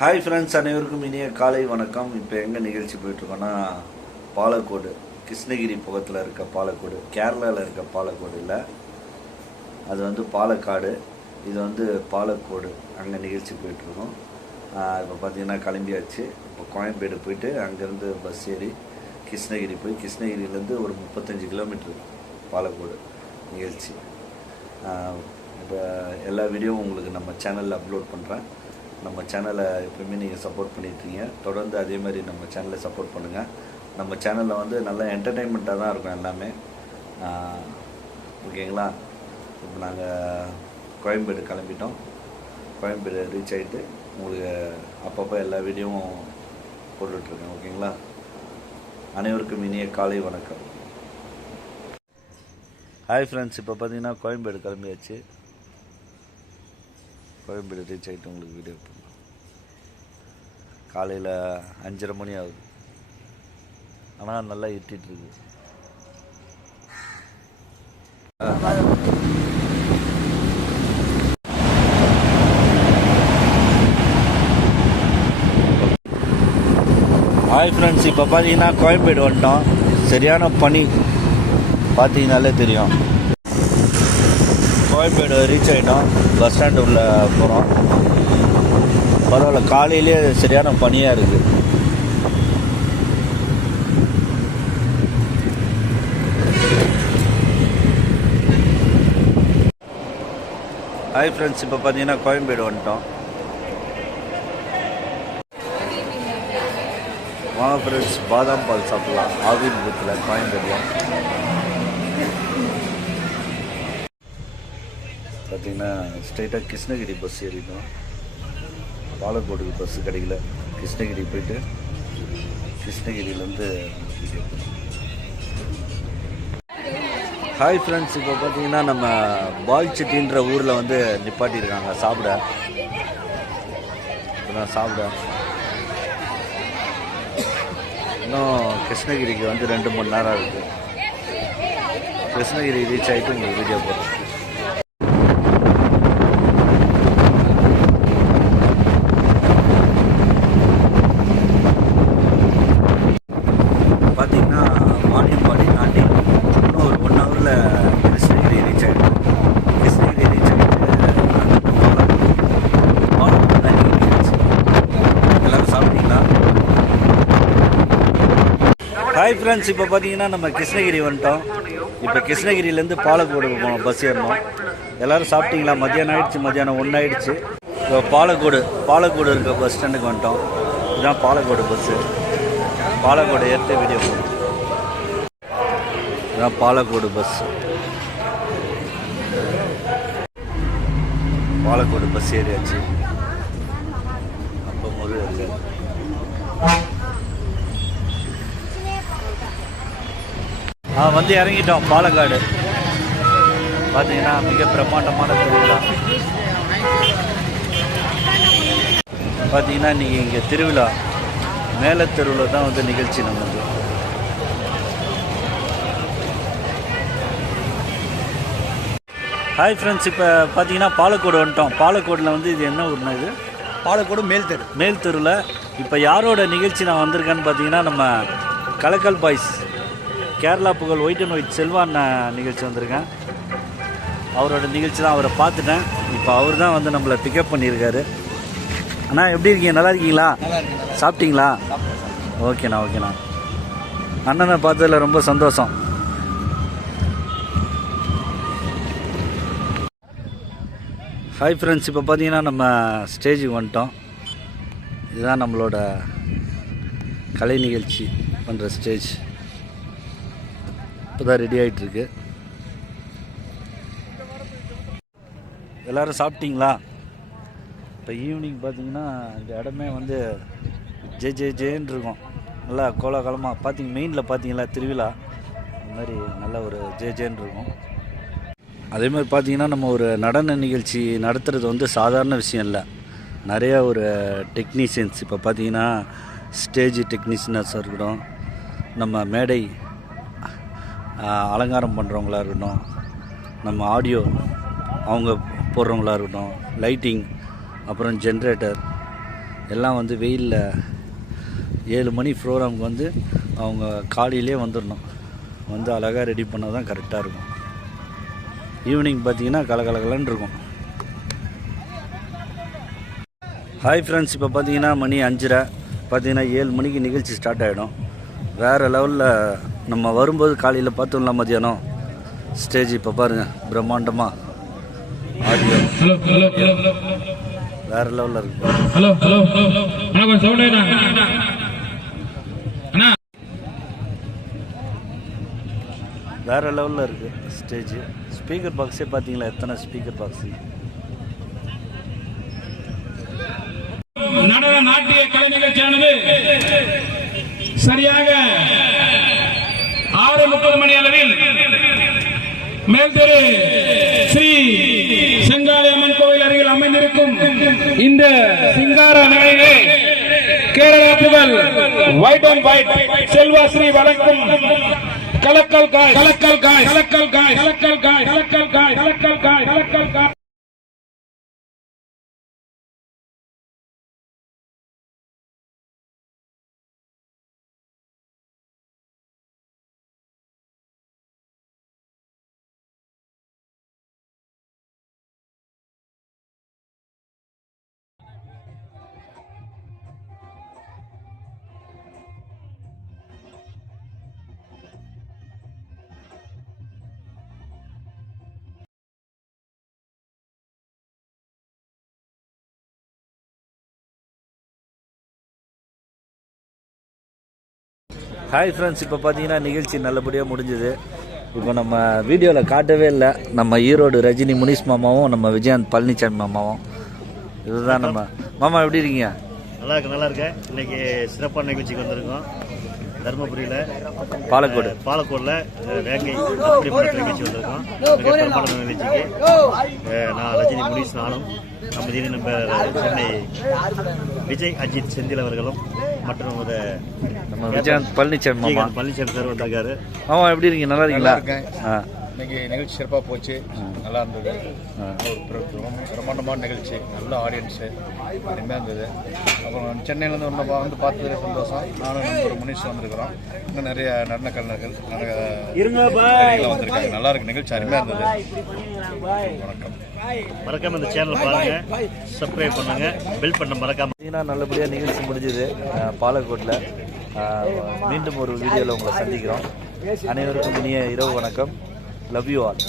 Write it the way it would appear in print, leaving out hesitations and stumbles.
Hi friends, அனைவருக்கும் இனிய காலை வணக்கம். இப்போ எங்கே நிகழ்ச்சி போயிட்டுருக்கோன்னா பாலக்கோடு, கிருஷ்ணகிரி பக்கத்தில் இருக்க பாலக்கோடு, கேரளாவில் இருக்க பாலக்கோடு இல்லை, அது வந்து பாலக்காடு, இது வந்து பாலக்கோடு. அங்கே நிகழ்ச்சி போயிட்டுருக்கோம். இப்போ பார்த்திங்கன்னா கிளம்பியாச்சு. இப்போ கோயம்பேடு போயிட்டு அங்கேருந்து பஸ் ஏறி கிருஷ்ணகிரி போய் கிருஷ்ணகிரியிலேருந்து ஒரு 35 கிலோமீட்ரு பாலக்கோடு நிகழ்ச்சி. இப்போ எல்லா வீடியோவும் உங்களுக்கு நம்ம சேனலில் அப்லோட் பண்ணுறேன். நம்ம சேனலை எப்பவுமே நீங்கள் சப்போர்ட் பண்ணியிருக்கீங்க, தொடர்ந்து அதே மாதிரி நம்ம சேனலை சப்போர்ட் பண்ணுங்கள். நம்ம சேனலில் வந்து நல்ல என்டர்டெயின்மெண்ட்டாக தான் இருக்கும் எல்லாமே, ஓகேங்களா? இப்போ நாங்கள் கோயம்பேடு கிளம்பிட்டோம். கோயம்பேடு ரீச் ஆகிட்டு உங்களுக்கு அப்பப்போ எல்லா வீடியோவும் போட்டுட்ருக்கேன், ஓகேங்களா? அனைவருக்கும் இனிய காலை வணக்கம். ஹாய் ஃப்ரெண்ட்ஸ், இப்போ பார்த்தீங்கன்னா கோயம்பேடு கிளம்பியாச்சு. கோயம்பேடு ரீச் ஆகிட்டு உங்களுக்கு வீடியோ போடலாம். காலையில் 5:30 மணி ஆகுது, ஆனால் நல்லா இருட்டிகிட்ருக்கு. ஹாய் ஃப்ரெண்ட்ஸ், இப்போ பார்த்தீங்கன்னா கோயம்பேடு வந்துட்டோம். சரியான பனி, பார்த்தீங்கனாலே தெரியும். கோயம்பேடு ரீச் ஆகிட்டோம். பஸ் ஸ்டாண்டு உள்ள போகிறோம். பரவாயில்ல, காலையிலே சரியான பனியாக இருக்குது. ஹாய் ஃப்ரெண்ட்ஸ், இப்போ பார்த்தீங்கன்னா கோயம்பேடு வந்துட்டோம். வாங்க ஃப்ரெண்ட்ஸ், பாதாம் பால் சாப்பிட்லாம் ஆவின் பூத்தில் கோயம்பேடில். பார்த்திங்கன்னா ஸ்ட்ரைட்டாக கிருஷ்ணகிரி பஸ் ஏறிட்டோம். பாலக்கோடுக்கு பஸ்ஸு கிடைக்கல. கிருஷ்ணகிரி போயிட்டு கிருஷ்ணகிரியிலேருந்து வீடியோ. ஹாய் ஃப்ரெண்ட்ஸ், இப்போ பார்த்தீங்கன்னா நம்ம பால்செட்டின்ற ஊரில் வந்து நிப்பாட்டியிருக்காங்க சாப்பிட. இப்போ சாப்பிட இன்னும் கிருஷ்ணகிரிக்கு வந்து 2-3 நேரம் இருக்குது. கிருஷ்ணகிரி ரீச் ஆகிட்டு உங்களுக்கு வீடியோ போடுறேன். பார்த்தீங்கன்னா வாணியம்பாடி தாண்டி இன்னும் ஒரு 1 ஹவரில் கிருஷ்ணகிரி ரீச் ஆகிடும். கிருஷ்ணகிரி ரீச் ஆகிட்டு எல்லோரும் சாப்பிட்டீங்களா? ஹாய் ஃப்ரெண்ட்ஸ், இப்போ பார்த்தீங்கன்னா நம்ம கிருஷ்ணகிரி வந்துட்டோம். இப்போ கிருஷ்ணகிரியிலேருந்து பாலக்கோடுக்கு போனோம், பஸ் ஏறணும். எல்லோரும் சாப்பிட்டீங்களா? மத்தியானம் ஆகிடுச்சு, மத்தியானம் 1 ஆகிடுச்சு. இப்போ பாலக்கோடு இருக்க பஸ் ஸ்டாண்டுக்கு வந்துட்டோம். இதுதான் பாலக்கோடு பஸ்ஸு. பாலக்கோடு ஏற்ற வீடியோ போடும். இதுதான் பாலக்கோடு பஸ். பாலக்கோடு பஸ் ஏறியாச்சு. அப்போ முதல் இருக்கு. வந்து இறங்கிட்டோம். பாலக்காடு பார்த்தீங்கன்னா மிக பிரம்மாண்டமான திருவிழா. பார்த்தீங்கன்னா இன்றைக்கி இங்கே திருவிழா, மேலத்தெருவில் தான் வந்து நிகழ்ச்சி நமக்கு. ஹாய் ஃப்ரெண்ட்ஸ், இப்போ பார்த்தீங்கன்னா பாலக்கோடு வந்துட்டோம். பாலக்கோடில் வந்து இது என்ன ஊர்னா, இது பாலக்கோடு மேல் தெருவில். இப்போ யாரோட நிகழ்ச்சி நான் வந்திருக்கேன்னு பார்த்தீங்கன்னா நம்ம கலக்கல் பாய்ஸ், கேரளா புகழ் ஒயிட் அண்ட் ஒயிட் செல்வான் நிகழ்ச்சி வந்திருக்கேன். அவரோட நிகழ்ச்சி தான். அவரை பார்த்துட்டேன். இப்போ அவர் தான் வந்து நம்மளை பிக்கப் பண்ணியிருக்காரு. அண்ணா எப்படி இருக்கீங்க? நல்லா இருக்கீங்களா? சாப்பிட்டீங்களா? ஓகேண்ணா. அண்ணனை பார்த்ததில் ரொம்ப சந்தோஷம். ஹாய் ஃப்ரெண்ட்ஸ், இப்போ பார்த்தீங்கன்னா நம்ம ஸ்டேஜுக்கு வந்துட்டோம். இதுதான் நம்மளோட கலை நிகழ்ச்சி பண்ணுற ஸ்டேஜ். இப்போ தான் ரெடி ஆகிட்டுருக்கு. எல்லோரும் சாப்பிட்டீங்களா? இப்போ ஈவினிங் பார்த்தீங்கன்னா இந்த இடமே வந்து ஜேன்னு இருக்கும். நல்லா கோலாகலமாக பார்த்தீங்க. மெயினில் பார்த்தீங்களா திருவிழா, இந்த மாதிரி நல்ல ஒரு ஜேன்னு இருக்கும். அதே மாதிரி பார்த்தீங்கன்னா நம்ம ஒரு நடன நிகழ்ச்சி நடத்துகிறது வந்து சாதாரண விஷயம் இல்லை. நிறைய ஒரு டெக்னீஷியன்ஸ், இப்போ பார்த்தீங்கன்னா ஸ்டேஜ் டெக்னீஷியன்ஸாக இருக்கட்டும், நம்ம மேடை அலங்காரம் பண்ணுறவங்களா இருக்கட்டும், நம்ம ஆடியோ அவங்க போடுறவங்களா இருக்கட்டும், லைட்டிங், அப்புறம் ஜென்ரேட்டர், எல்லாம் வந்து வெயிலில் 7 மணி ப்ரோக்ராமுக்கு வந்து அவங்க காலையிலே வந்துடணும், வந்து அழகாக ரெடி பண்ணால் தான் கரெக்டாக இருக்கும். ஈவினிங் பார்த்தீங்கன்னா கலகலகலன்னு இருக்கும். ஹாய் ஃப்ரெண்ட்ஸ், இப்போ பார்த்தீங்கன்னா மணி 5:30, பார்த்தீங்கன்னா 7 மணிக்கு நிகழ்ச்சி ஸ்டார்ட் ஆகிடும். வேறு லெவலில் நம்ம வரும்போது காலையில் பார்த்தோம்ல மதியானம் ஸ்டேஜ், இப்போ பாருங்கள் பிரம்மாண்டமாக ஆடியோ வேறு லெவலில் இருக்கு. வேறு லெவலில் இருக்குது ஸ்டேஜ். ஸ்பீக்கர் பாக்ஸே பார்த்தீங்களா, எத்தனை ஸ்பீக்கர் பாக்ஸு. நடன நாட்டிய கலை நிகழ்ச்சியானது சரியாக 6:30 மணி அளவில் மேல்தெரு ஸ்ரீ செங்காளி அம்மன் கோவில் அருகில் அமைந்திருக்கும் இந்த சிங்கார நிலையிலே கேரளா புகழ் ஒயிட் அண்ட் ஒயிட் செல்வாஸ்ரீ வழங்கும் கலக்கல் காய் கலக்கல் காய் கலக்கல் காய் கலக்கல் காய் கலக்கல் காய் கலக்கல் காய் கலக்கல் காய். ஹாய் ஃப்ரெண்ட்ஸ், இப்போ பார்த்தீங்கன்னா நிகழ்ச்சி நல்லபடியாக முடிஞ்சுது. இப்போ நம்ம வீடியோவில் காட்டவே இல்லை, நம்ம ஈரோடு ரஜினி முனிஷ் மாமாவும் நம்ம விஜயகாந்த் பழனிசாமி மாமாவும். இதுதான் நம்ம மாமா. எப்படி இருக்கீங்க? நல்லா இருக்கேன். இன்னைக்கு சிறப்பான நிகழ்ச்சிக்கு வந்திருக்கோம். தருமபுரியில் பாலக்கோடில் வேங்கை நிகழ்ச்சி வந்திருக்கோம். பிரமாணமான நிகழ்ச்சிக்கு நான் ரஜினி முனிஷ், நானும் நம்ம திடீர் சென்னை விஜய் அஜித் செந்தில் அவர்களும் மற்றும் நம்ம விஜயகாந்த் பழனிசாமி சார் வந்திருக்காரு. ஆமாம், எப்படி இருக்கீங்க? நல்லா இருக்கீங்களா? இன்னைக்கு நிகழ்ச்சி சிறப்பாக போச்சு, நல்லா இருந்தது. ஒரு பிரம்மாண்டமான நிகழ்ச்சி, நல்ல ஆடியன்ஸு, அருமையாக இருந்தது. அப்புறம் சென்னையிலேருந்து வந்து பார்த்தது சந்தோஷம். நானும் நண்பர் முனிஷ் வந்திருக்கிறோம். இன்னும் நிறைய நடன கலைஞர்கள் வந்திருக்காங்க. நல்லா இருக்கு நிகழ்ச்சி, அருமையாக இருந்தது. வணக்கம். மறக்காம இந்த சேனல் பாருங்க, சப்ஸ்கிரைப் பண்ணுங்க, பெல் பட்டன் மறக்காம. நல்லபடியாக நிகழ்ச்சி முடிஞ்சுது பாலக்கோட்டில். மீண்டும் ஒரு வீடியோவில் உங்களை சந்திக்கிறோம். அனைவருக்கும் இனிய இரவு வணக்கம். Love you all.